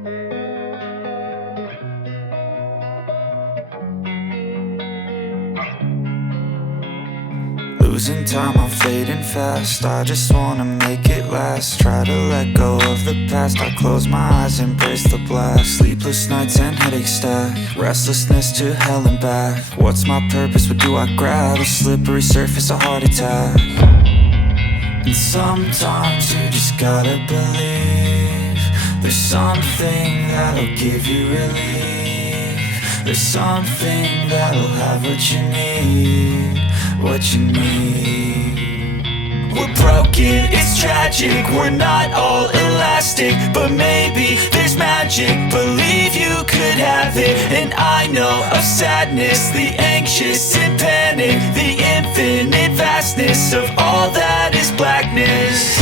Losing time, I'm fading fast. I just wanna make it last. Try to let go of the past. I close my eyes, embrace the blast. Sleepless nights and headaches stack. Restlessness to hell and back. What's my purpose? What do I grab? A slippery surface, a heart attack. And sometimes you just gotta believe there's something that'll give you relief. There's something that'll have what you need, what you need. We're broken, it's tragic, we're not all elastic, but maybe there's magic. Believe you could have it. And I know of sadness, the anxious and panic, the infinite vastness of all that is blackness.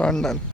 London.